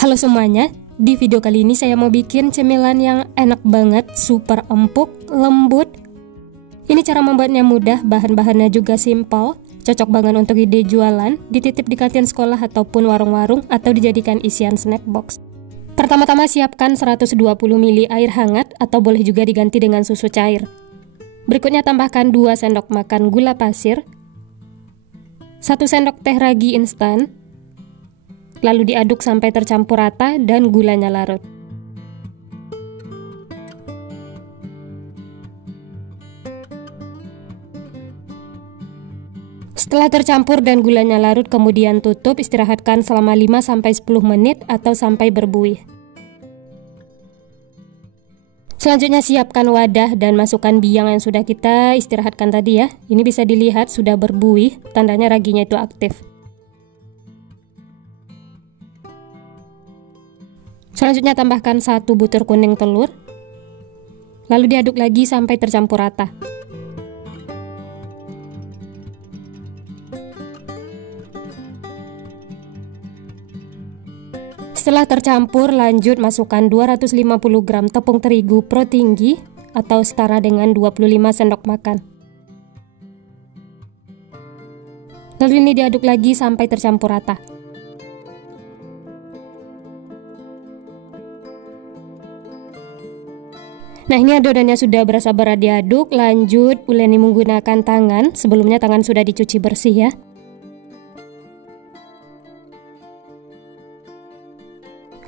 Halo semuanya, di video kali ini saya mau bikin cemilan yang enak banget, super empuk, lembut. Ini cara membuatnya mudah, bahan-bahannya juga simpel, cocok banget untuk ide jualan, dititip di kantin sekolah ataupun warung-warung, atau dijadikan isian snack box. Pertama-tama siapkan 120 ml air hangat atau boleh juga diganti dengan susu cair. Berikutnya tambahkan 2 sendok makan gula pasir, 1 sendok teh ragi instan, lalu diaduk sampai tercampur rata dan gulanya larut. Setelah tercampur dan gulanya larut, kemudian tutup, istirahatkan selama 5-10 menit atau sampai berbuih. Selanjutnya siapkan wadah dan masukkan biang yang sudah kita istirahatkan tadi ya. Ini bisa dilihat sudah berbuih, tandanya raginya itu aktif. Selanjutnya tambahkan 1 butir kuning telur, lalu diaduk lagi sampai tercampur rata. Setelah tercampur, lanjut masukkan 250 gram tepung terigu pro tinggi atau setara dengan 25 sendok makan. Lalu ini diaduk lagi sampai tercampur rata. Nah, ini adonannya sudah berasa berat diaduk. Lanjut uleni menggunakan tangan. Sebelumnya tangan sudah dicuci bersih ya.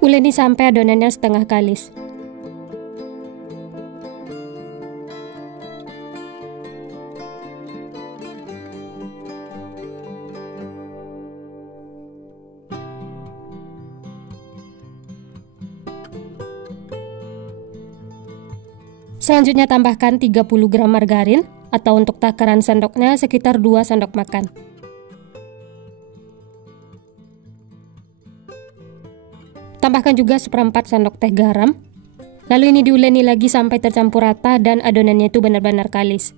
Uleni sampai adonannya setengah kalis. Selanjutnya tambahkan 30 gram margarin atau untuk takaran sendoknya sekitar 2 sendok makan. Tambahkan juga 1/4 sendok teh garam. Lalu ini diuleni lagi sampai tercampur rata dan adonannya itu benar-benar kalis.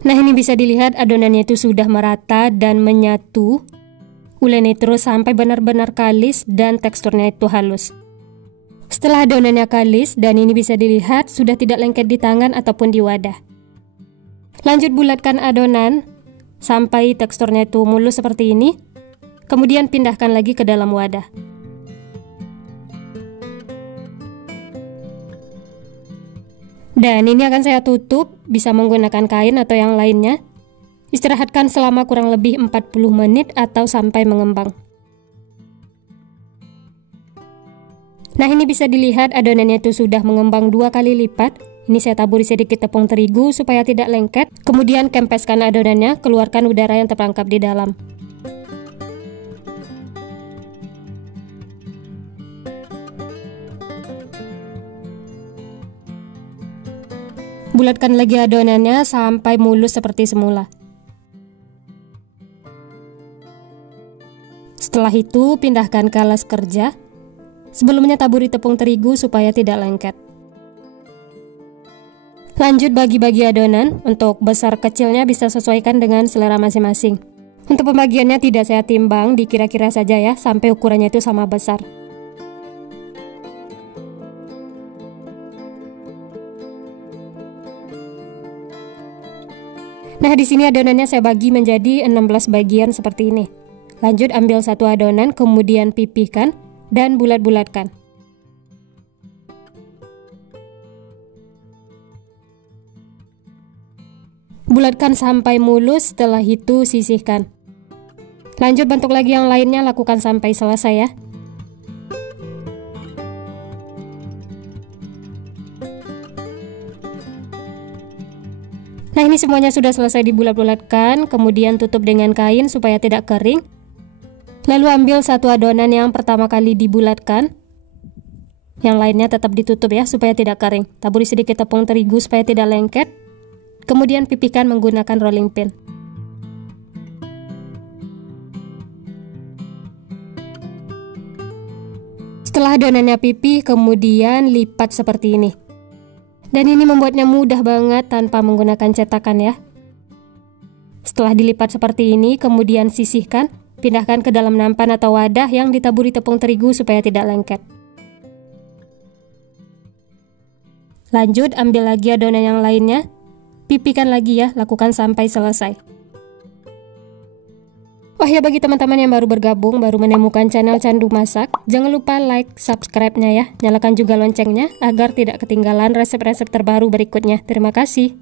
Nah, ini bisa dilihat adonannya itu sudah merata dan menyatu. Uleni terus sampai benar-benar kalis dan teksturnya itu halus. Setelah adonannya kalis dan ini bisa dilihat sudah tidak lengket di tangan ataupun di wadah. Lanjut bulatkan adonan sampai teksturnya itu mulus seperti ini. Kemudian pindahkan lagi ke dalam wadah. Dan ini akan saya tutup, bisa menggunakan kain atau yang lainnya. Istirahatkan selama kurang lebih 40 menit atau sampai mengembang. Nah, ini bisa dilihat adonannya itu sudah mengembang 2 kali lipat. Ini saya taburi sedikit tepung terigu supaya tidak lengket. Kemudian kempeskan adonannya, keluarkan udara yang terperangkap di dalam. Bulatkan lagi adonannya sampai mulus seperti semula. Setelah itu, pindahkan ke alas kerja. Sebelumnya taburi tepung terigu supaya tidak lengket. Lanjut bagi-bagi adonan. Untuk besar kecilnya bisa sesuaikan dengan selera masing-masing. Untuk pembagiannya tidak saya timbang, dikira-kira saja ya, sampai ukurannya itu sama besar. Nah, di sini adonannya saya bagi menjadi 16 bagian seperti ini. Lanjut ambil 1 adonan, kemudian pipihkan dan bulat-bulatkan. Bulatkan sampai mulus, setelah itu sisihkan. Lanjut bentuk lagi yang lainnya, lakukan sampai selesai ya. Nah, ini semuanya sudah selesai dibulat-bulatkan, kemudian tutup dengan kain supaya tidak kering. Lalu ambil 1 adonan yang pertama kali dibulatkan. Yang lainnya tetap ditutup ya, supaya tidak kering. Taburi sedikit tepung terigu supaya tidak lengket. Kemudian pipihkan menggunakan rolling pin. Setelah adonannya pipih, kemudian lipat seperti ini. Dan ini membuatnya mudah banget tanpa menggunakan cetakan ya. Setelah dilipat seperti ini, kemudian sisihkan, pindahkan ke dalam nampan atau wadah yang ditaburi tepung terigu supaya tidak lengket. Lanjut, ambil lagi adonan yang lainnya, pipihkan lagi ya, lakukan sampai selesai. Oh ya, bagi teman-teman yang baru bergabung, baru menemukan channel Candu Masak, jangan lupa like, subscribe-nya ya. Nyalakan juga loncengnya agar tidak ketinggalan resep-resep terbaru berikutnya. Terima kasih.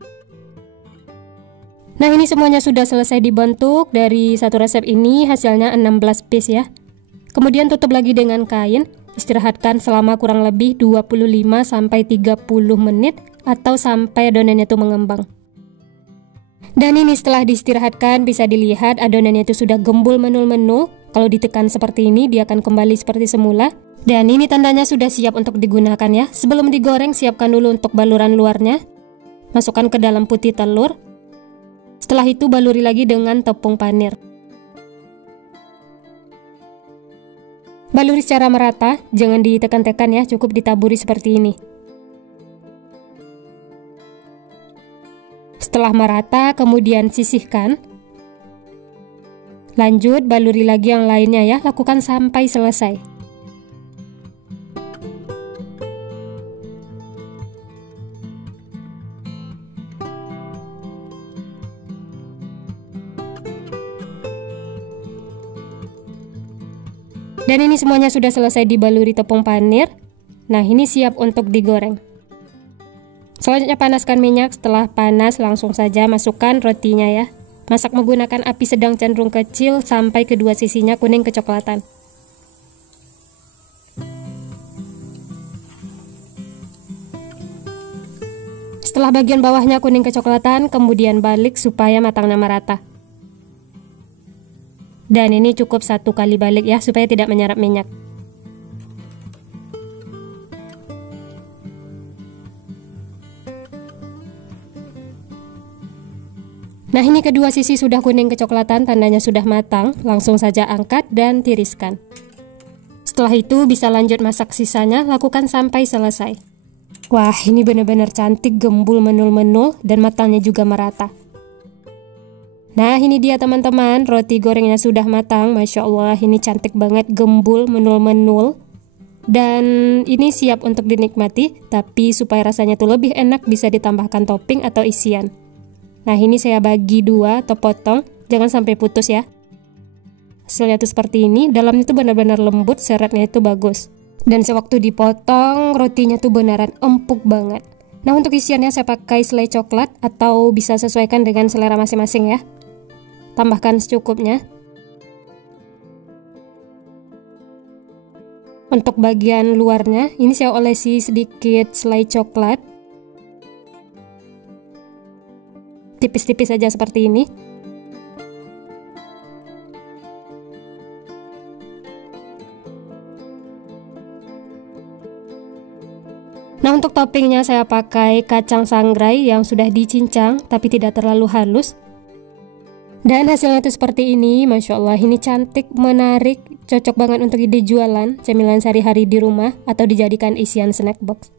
Nah, ini semuanya sudah selesai dibentuk. Dari satu resep ini hasilnya 16 piece ya. Kemudian tutup lagi dengan kain, istirahatkan selama kurang lebih 25-30 menit atau sampai adonannya itu mengembang. Dan ini setelah diistirahatkan bisa dilihat adonannya itu sudah gembul menul-menul. Kalau ditekan seperti ini dia akan kembali seperti semula. Dan ini tandanya sudah siap untuk digunakan ya. Sebelum digoreng siapkan dulu untuk baluran luarnya. Masukkan ke dalam putih telur. Setelah itu baluri lagi dengan tepung panir. Baluri secara merata, jangan ditekan-tekan ya, cukup ditaburi seperti ini. Setelah merata, kemudian sisihkan. Lanjut, baluri lagi yang lainnya ya, lakukan sampai selesai. Dan ini semuanya sudah selesai dibaluri tepung panir. Nah, ini siap untuk digoreng. Selanjutnya panaskan minyak, setelah panas langsung saja masukkan rotinya ya. Masak menggunakan api sedang cenderung kecil sampai kedua sisinya kuning kecoklatan. Setelah bagian bawahnya kuning kecoklatan, kemudian balik supaya matangnya merata. Dan ini cukup 1 kali balik ya, supaya tidak menyerap minyak. Nah, ini kedua sisi sudah kuning kecoklatan, tandanya sudah matang. Langsung saja angkat dan tiriskan. Setelah itu bisa lanjut masak sisanya, lakukan sampai selesai. Wah, ini benar-benar cantik, gembul menul-menul dan matangnya juga merata. Nah, ini dia teman-teman, roti gorengnya sudah matang. Masya Allah, ini cantik banget, gembul menul-menul. Dan ini siap untuk dinikmati, tapi supaya rasanya tuh lebih enak bisa ditambahkan topping atau isian. Nah, ini saya bagi 2 atau potong, jangan sampai putus ya. Hasilnya tuh seperti ini, dalamnya tuh benar-benar lembut, seratnya itu bagus. Dan sewaktu dipotong, rotinya tuh beneran empuk banget. Nah, untuk isiannya saya pakai selai coklat atau bisa sesuaikan dengan selera masing-masing ya. Tambahkan secukupnya. Untuk bagian luarnya, ini saya olesi sedikit selai coklat. Tipis-tipis saja seperti ini. Nah, untuk toppingnya saya pakai kacang sangrai yang sudah dicincang tapi tidak terlalu halus. Dan hasilnya itu seperti ini. Masya Allah, ini cantik, menarik, cocok banget untuk ide jualan cemilan sehari-hari di rumah atau dijadikan isian snack box.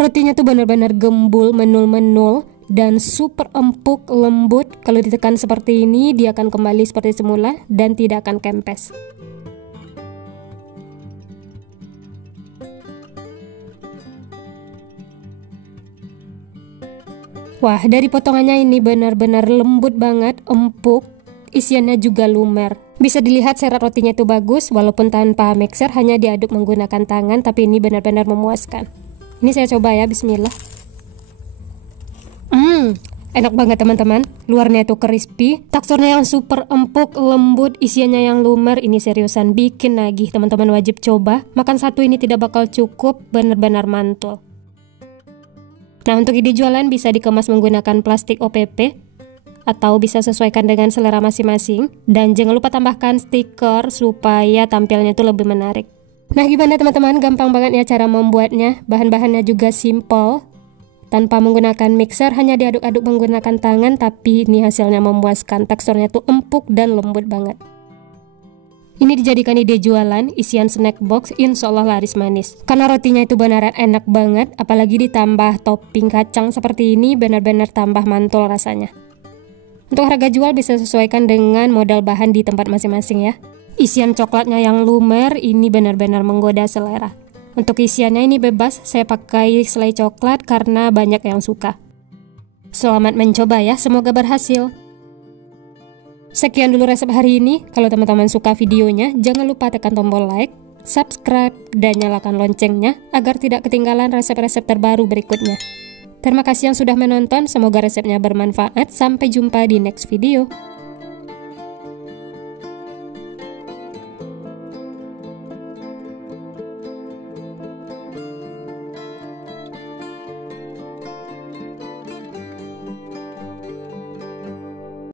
Rotinya tuh benar-benar gembul, menul-menul, dan super empuk, lembut. Kalau ditekan seperti ini, dia akan kembali seperti semula dan tidak akan kempes. Wah, dari potongannya ini benar-benar lembut banget, empuk, isiannya juga lumer. Bisa dilihat serat rotinya itu bagus, walaupun tanpa mixer, hanya diaduk menggunakan tangan, tapi ini benar-benar memuaskan. Ini saya coba ya, bismillah. Enak banget teman-teman, luarnya itu crispy, teksturnya yang super empuk, lembut, isiannya yang lumer. Ini seriusan bikin nagih, teman-teman wajib coba. Makan satu ini tidak bakal cukup, benar-benar mantul. Nah, untuk ide jualan bisa dikemas menggunakan plastik OPP atau bisa sesuaikan dengan selera masing-masing. Dan jangan lupa tambahkan stiker supaya tampilnya itu lebih menarik. Nah, gimana teman-teman? Gampang banget ya cara membuatnya. Bahan-bahannya juga simple. Tanpa menggunakan mixer, hanya diaduk-aduk menggunakan tangan, tapi ini hasilnya memuaskan. Teksturnya tuh empuk dan lembut banget. Ini dijadikan ide jualan, isian snack box, insya Allah laris manis. Karena rotinya itu beneran enak banget, apalagi ditambah topping kacang seperti ini, benar-benar tambah mantul rasanya. Untuk harga jual bisa sesuaikan dengan modal bahan di tempat masing-masing ya. Isian coklatnya yang lumer, ini benar-benar menggoda selera. Untuk isiannya ini bebas, saya pakai selai coklat karena banyak yang suka. Selamat mencoba ya, semoga berhasil. Sekian dulu resep hari ini. Kalau teman-teman suka videonya, jangan lupa tekan tombol like, subscribe, dan nyalakan loncengnya agar tidak ketinggalan resep-resep terbaru berikutnya. Terima kasih yang sudah menonton, semoga resepnya bermanfaat. Sampai jumpa di next video.